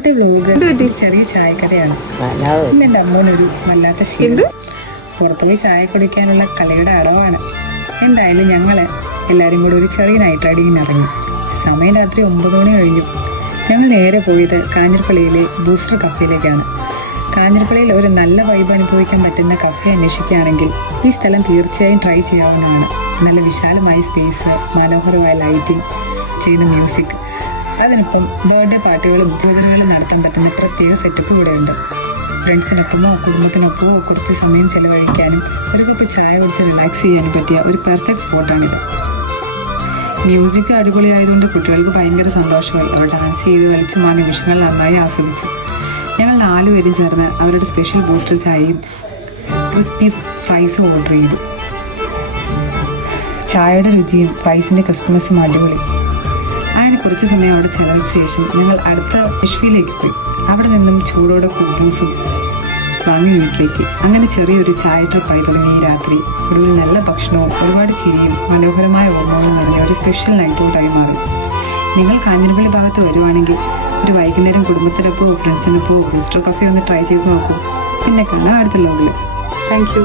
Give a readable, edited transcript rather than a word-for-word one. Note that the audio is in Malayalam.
ഇന്നത്തെ വ്ലോഗ് ചെറിയ ചായക്കടയാണ്. ഇന്ന് എൻ്റെ അമ്മൂനൊരു വല്ലാത്ത ശീലം പുറത്തുപോയി ചായ കുടിക്കാനുള്ള കളിയുടെ അടവാണ്. എന്തായാലും ഞങ്ങള് എല്ലാവരും കൂടി ഒരു ചെറിയ നൈറ്റ് റൈഡിങ്ങിന് ഇറങ്ങി. സമയം രാത്രി 9 മണി കഴിഞ്ഞു. ഞങ്ങൾ നേരെ പോയത് കാഞ്ഞിരപ്പള്ളിയിലെ ബൂസ്റ്റർ കഫേയിലേക്കാണ്. കാഞ്ഞിരപ്പള്ളിയിൽ ഒരു നല്ല വൈബ് അനുഭവിക്കാൻ പറ്റുന്ന കഫേ അന്വേഷിക്കുകയാണെങ്കിൽ ഈ സ്ഥലം തീർച്ചയായും ട്രൈ ചെയ്യാവുന്നതാണ്. നല്ല വിശാലമായ സ്പേസ്, മനോഹരമായ ലൈറ്റിംഗ്, ചെയ്യുന്ന മ്യൂസിക്, അതിനൊപ്പം ബർത്ത്ഡേ പാർട്ടികളും ജോലികളും നടത്താൻ പറ്റുന്ന പ്രത്യേക സെറ്റപ്പ് ഇവിടെയുണ്ട്. ഫ്രണ്ട്സിനൊപ്പമോ കുടുംബത്തിനൊപ്പമോ കുറച്ച് സമയം ചെലവഴിക്കാനും ഒരു കപ്പ് ചായ കുടിച്ച് റിലാക്സ് ചെയ്യാനും പറ്റിയ ഒരു പെർഫെക്റ്റ് സ്പോട്ടാണിത്. മ്യൂസിക് അടിപൊളിയായതുകൊണ്ട് കുട്ടികൾക്ക് ഭയങ്കര സന്തോഷമായി. അവർ ഡാൻസ് ചെയ്ത് കളിച്ചും ആ നിമിഷങ്ങൾ നന്നായി ആസ്വദിച്ചു. ഞങ്ങൾ 4 പേരും ചേർന്ന് അവരുടെ സ്പെഷ്യൽ ബൂസ്റ്റർ ചായയും ക്രിസ്പി ഫ്രൈസും ഓർഡർ ചെയ്തു. ചായയുടെ രുചിയും ഫ്രൈസിൻ്റെ ക്രിസ്പിനെസ്സും അടിപൊളി. അങ്ങനെ കുറച്ച് സമയം അവിടെ ചെലവഴിച്ച ശേഷം ഞങ്ങൾ അടുത്ത വിഷ്വയിലേക്ക് പോയി. അവിടെ നിന്നും ചൂടോടെ കുബൂസും വാങ്ങി വീട്ടിലേക്ക്. അങ്ങനെ ചെറിയൊരു ചായ ട്രിപ്പായി തുടങ്ങി ഈ രാത്രി. ഒടുവിൽ നല്ല ഭക്ഷണവും ഒരുപാട് ചിരിയും മനോഹരമായ ഓർമ്മകളും നിറഞ്ഞ ഒരു സ്പെഷ്യൽ നൈറ്റ് ഔട്ടായി മാറി. നിങ്ങൾ കാഞ്ഞിരപ്പള്ളി ഭാഗത്ത് വരുവാണെങ്കിൽ ഒരു വൈകുന്നേരം കുടുംബത്തിനൊപ്പമോ ഫ്രണ്ട്സിനൊപ്പമോ ബൂസ്റ്റർ കഫേ ഒന്ന് ട്രൈ ചെയ്ത് നോക്കൂ. പിന്നെ കാണാം അടുത്ത വ്ലോഗിൽ. Thank you.